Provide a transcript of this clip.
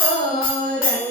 ಗೋ